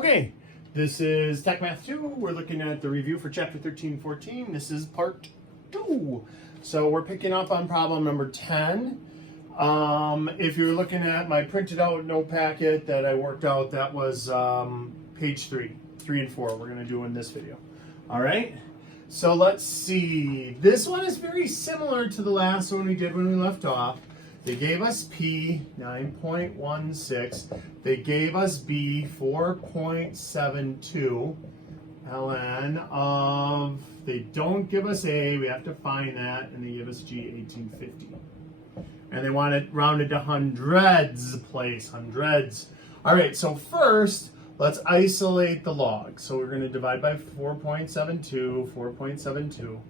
Okay, this is Techmath2. We're looking at the review for chapter 13-14. This is part 2. So we're picking up on problem number 10. If you're looking at my printed out note packet that I worked out, that was page 3 and 4 we're going to do in this video. All right, so let's see. This one is very similar to the last one we did when we left off. They gave us P 9.16. They gave us B 4.72. ln of, they don't give us A, we have to find that, and they give us G 1850. And they want it rounded to hundreds place, hundreds. All right, so first, let's isolate the log. So we're going to divide by 4.72, 4.72.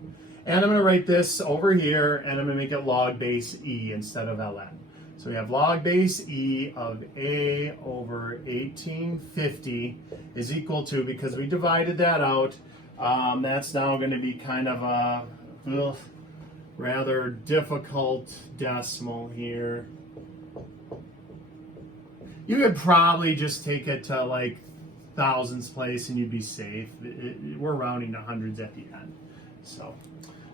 And I'm going to write this over here, and I'm going to make it log base E instead of ln. So we have log base E of A over 1850 is equal to, because we divided that out, that's now going to be kind of a rather difficult decimal here. You could probably just take it to like thousands place and you'd be safe. We're rounding to hundreds at the end. So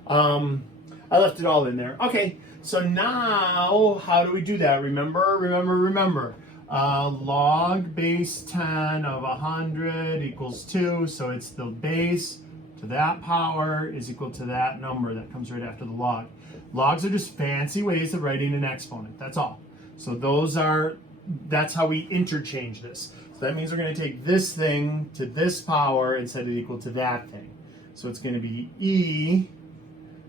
I left it all in there. Okay, so now how do we do that? Remember. Log base 10 of 100 equals 2. So it's the base to that power is equal to that number that comes right after the log. Logs are just fancy ways of writing an exponent. That's all. So that's how we interchange this. So that means we're going to take this thing to this power and set it equal to that thing. So it's going to be E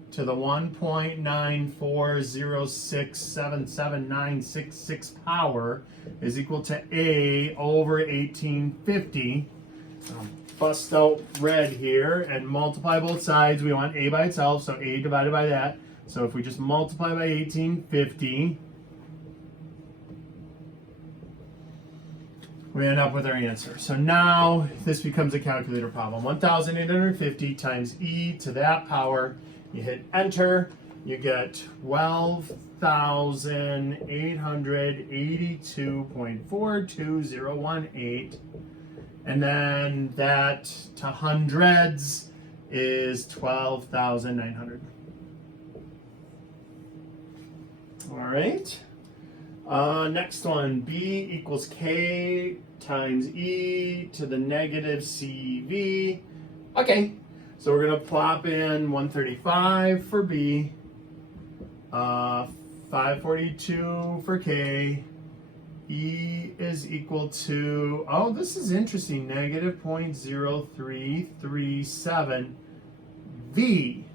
to the 1.940677966 power is equal to A over 1850. Bust out red here and multiply both sides. We want A by itself, so A divided by that. So if we just multiply by 1850, we end up with our answer. So now this becomes a calculator problem. 1,850 times E to that power. You hit enter, you get 12,882.42018. And then that to hundreds is 12,900. All right. Next one, B equals K times E to the negative CV. Okay, so we're going to plop in 135 for B, 542 for K. E is equal to, oh, this is interesting, negative 0.0337 V.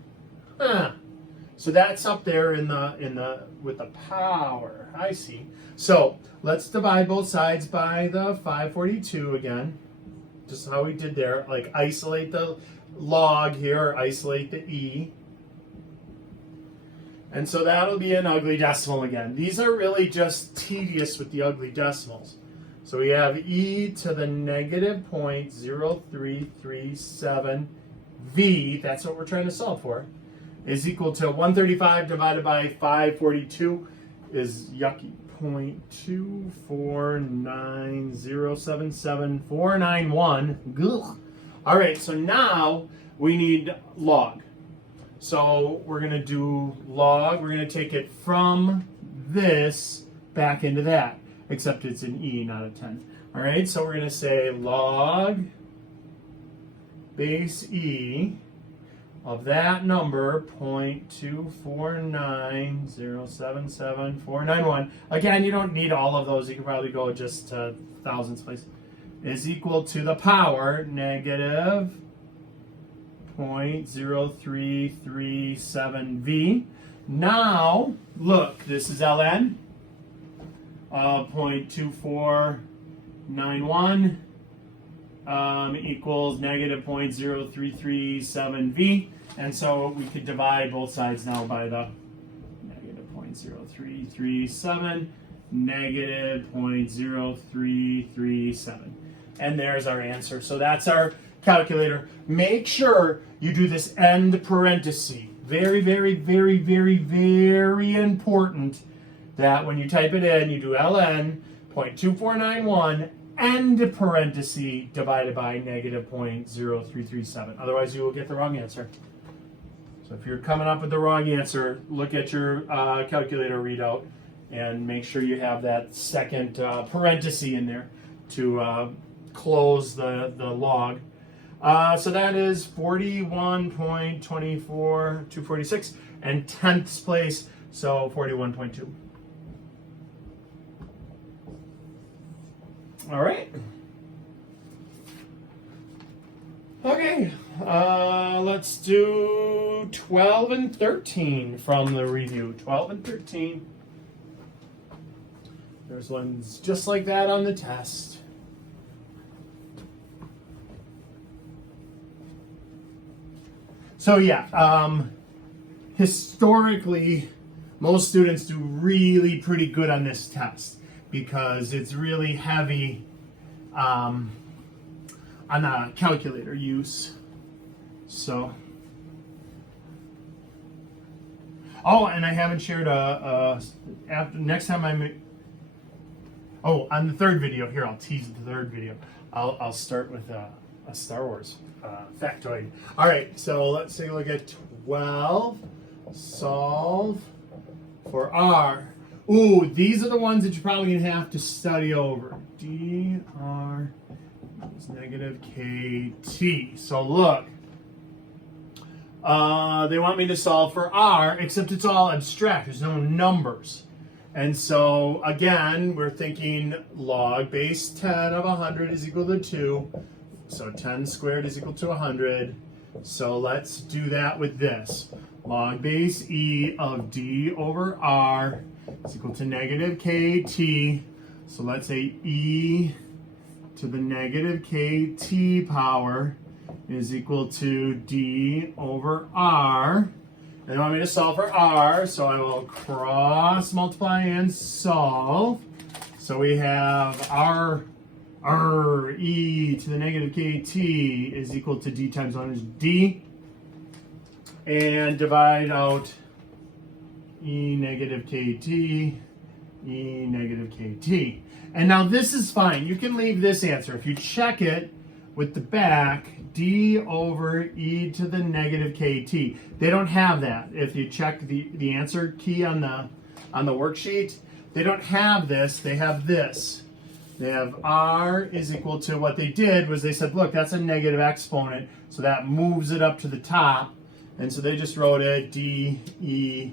So that's up there in the with the power. I see. So let's divide both sides by the 542 again. Just how we did there. Like isolate the log here, or isolate the E. And so that'll be an ugly decimal again. These are really just tedious with the ugly decimals. So we have E to the negative 0.0337 V, that's what we're trying to solve for, is equal to 135 divided by 542 is yucky, 0.249077491. All right, so now we need log. So we're going to do log. We're going to take it from this back into that, except it's an E, not a 10. All right, so we're going to say log base E of that number, 0.249077491. Again, you don't need all of those. You can probably go just to thousands place. Is equal to the power negative 0.0337 V. Now, look, this is ln. 0.2491 equals negative 0.0337 V. And so we could divide both sides now by the negative 0.0337, negative 0.0337. And there's our answer. So that's our calculator. Make sure you do this end parenthesis. Very, very, very, very, very important that when you type it in, you do ln 0.2491 end parenthesis divided by negative 0.0337. Otherwise, you will get the wrong answer. So if you're coming up with the wrong answer, look at your calculator readout and make sure you have that second parenthesis in there to close the log. So that is 41.24246 and 10th place, so 41.2. All right. Okay, let's do 12 and 13 from the review. 12 and 13. There's ones just like that on the test. So yeah, historically, most students do really pretty good on this test because it's really heavy on the calculator use. So, oh, and I haven't shared after next time on the third video here. I'll tease the third video. I'll start with a Star Wars factoid. All right, so let's take a look at 12. Solve for R. Ooh, these are the ones that you're probably gonna have to study over. dr is negative kt. So look, they want me to solve for R, except it's all abstract. There's no numbers. And so again, we're thinking log base 10 of 100 is equal to 2. So 10 squared is equal to 100. So let's do that with this. Log base e of d over r is equal to negative kt. So let's say e to the negative kt power is equal to d over r. And they want me to solve for r, so I will cross multiply and solve. So we have r e to the negative kt is equal to d times 1 is d. And divide out e negative kt, e negative kt. And now this is fine. You can leave this answer. If you check it with the back, d over e to the negative kt. They don't have that. If you check the answer key on the worksheet, they don't have this. They have this. They have r is equal to, what they did was they said, look, that's a negative exponent, so that moves it up to the top. And so they just wrote it d e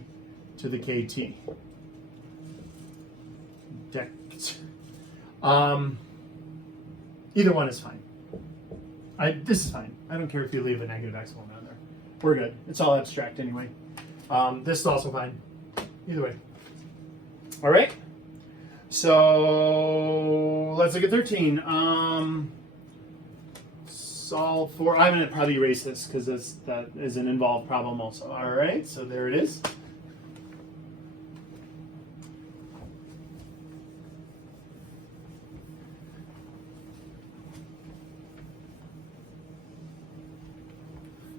to the kt. Either one is fine. This is fine. I don't care if you leave a negative exponent on there. We're good. It's all abstract anyway. This is also fine. Either way. All right. So let's look at 13. Solve for. I'm going to probably erase this because that is an involved problem also. All right. So there it is.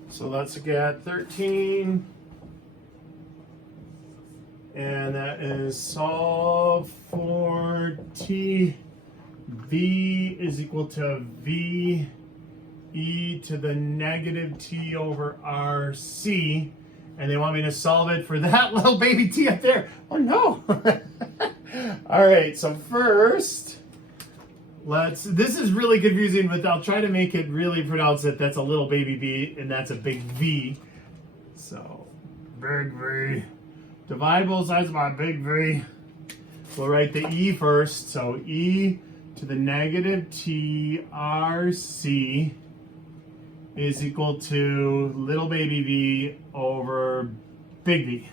So let's look at 13. And that is solve for t. V is equal to v e to the negative t over rc. And they want me to solve it for that little baby t up there. Oh no. All right, so first, this is really confusing, but I'll try to make it really pronounce it. That's a little baby v, and that's a big V. So, big V. Divide both sides of my big V. We'll write the e first. So, e to the negative t rc is equal to little baby v over big V.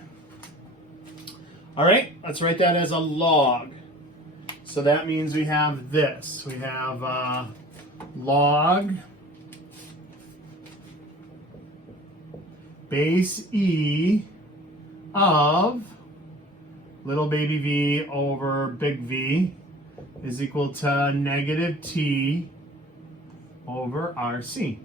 All right, let's write that as a log. So that means we have this. We have log base E of little baby v over big V is equal to negative t over rc.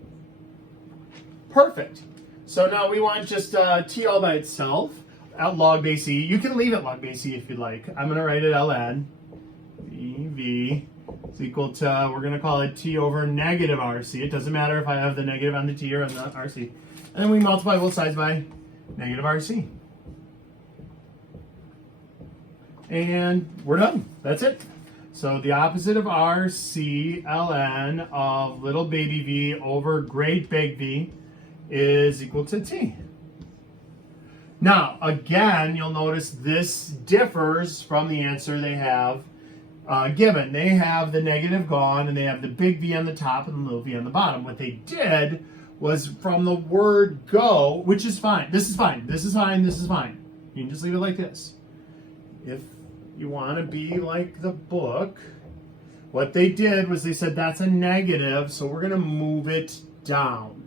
Perfect. So now we want just t all by itself at log base E. You can leave it log base E if you'd like. I'm going to write it ln. V is equal to, we're going to call it t over negative RC. It doesn't matter if I have the negative on the t or on the RC. And then we multiply both sides by negative RC. And we're done. That's it. So the opposite of RC ln of little baby v over great big V is equal to t. Now, again, you'll notice this differs from the answer they have given. They have the negative gone, and they have the big V on the top and the little v on the bottom. What they did was from the word go, which is fine. This is fine. This is fine. This is fine. You can just leave it like this. If you want to be like the book, what they did was they said that's a negative, so we're going to move it down.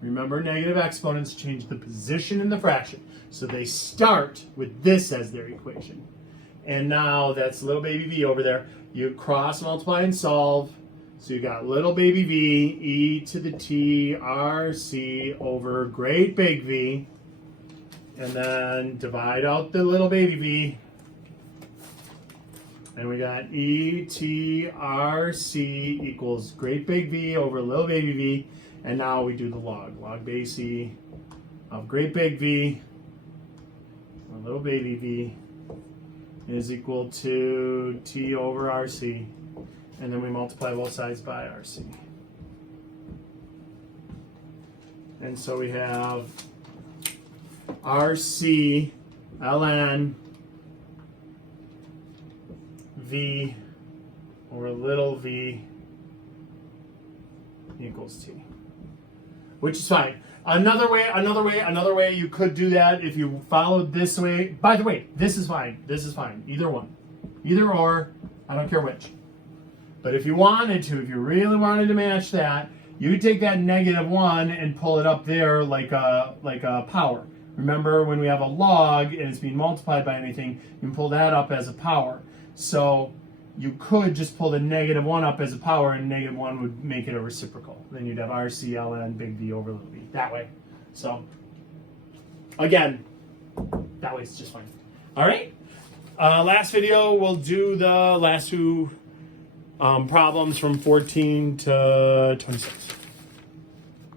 Remember, negative exponents change the position in the fraction. So they start with this as their equation. And now that's little baby v over there. You cross multiply and solve. So you got little baby v e to the t RC over great big V. And then divide out the little baby v. And we got e t RC equals great big V over little baby v. And now we do the log. Log base e of great big V or little baby v is equal to t over RC. And then we multiply both sides by RC. And so we have RC ln V over little v equals t. Which is fine. Another way you could do that if you followed this way. By the way, this is fine. This is fine. Either one. Either or. I don't care which. But if you wanted to, if you really wanted to match that, you could take that -1 and pull it up there like a power. Remember, when we have a log and it's being multiplied by anything, you can pull that up as a power. So you could just pull the -1 up as a power, and -1 would make it a reciprocal. Then you'd have RC ln big V over little v. That way. So, again, that way it's just fine. All right? Last video, we'll do the last two problems from 14 to 26.